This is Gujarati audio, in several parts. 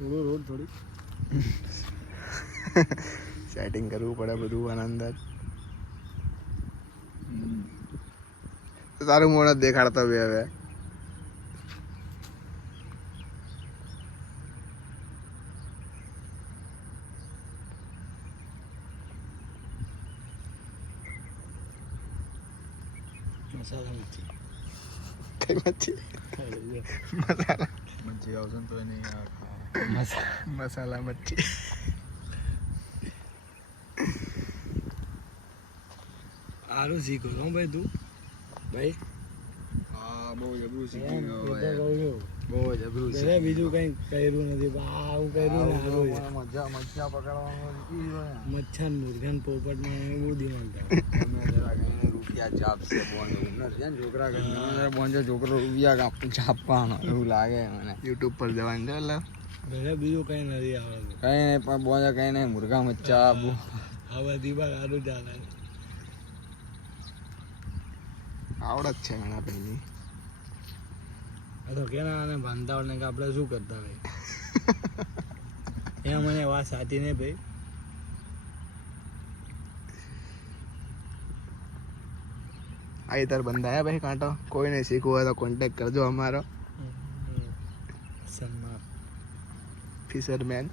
થોડું રોડ થોડી સેટિંગ કરવું પડે બધું આનંદ તારું મોડ જ દેખાડતો બી હવે મસાલા મચ્છી કઈ મચ્છી મસાલા મચ્છી આવશે ને તો નહીં મસાલા મચ્છી સારું શીખો હો ભાઈ તું ભાઈ હા બહુ જબરું શીખી ગયો બહુ જબરું છે બીજું કઈ કર્યું નથી આવું કર્યું ને સારું મજા પકડવાનું મચ્છાન મુર્ગાન પોપટમાં બહુ દિમાગ રૂપિયા ચાપશે છોકરા બોંજો છોકરો રૂપિયા છાપવાનો એવું લાગે મને યુટ્યુબ પર જવાનું છે એટલે ઘરે બીજું કઈ નથી આવડતું કઈ નહીં પણ બોંજો કઈ નહીં મુર્ગા મચ્છા આપવું હવે દિમાગ સારું ચાલે આવડત છે ઘણા ભાઈની તો કેના અને બાંધાવડને કે આપણે શું કરતા ભાઈ એ મને વાત સાચી નહીં ભાઈ આ તાર બંધાયા ભાઈ કાંટો કોઈ નહીં શીખવું હોય તો કોન્ટેક્ટ કરજો અમારો ફિશરમેન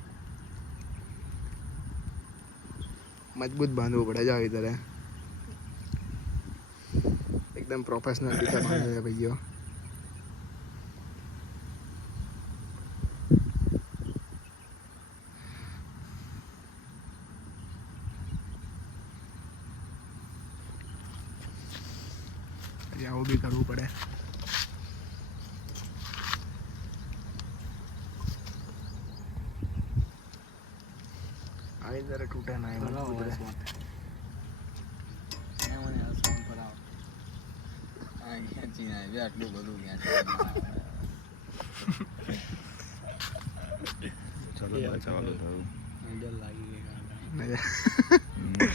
મજબૂત બાંધવું પડે જાવ ઇધર एकदम प्रोफेशनल રીતે બાંધે છે ભાઈઓ આવું બી કરવું પડે આ ઇધર ટૂટે ના આટલું બધું ચાલો લાગી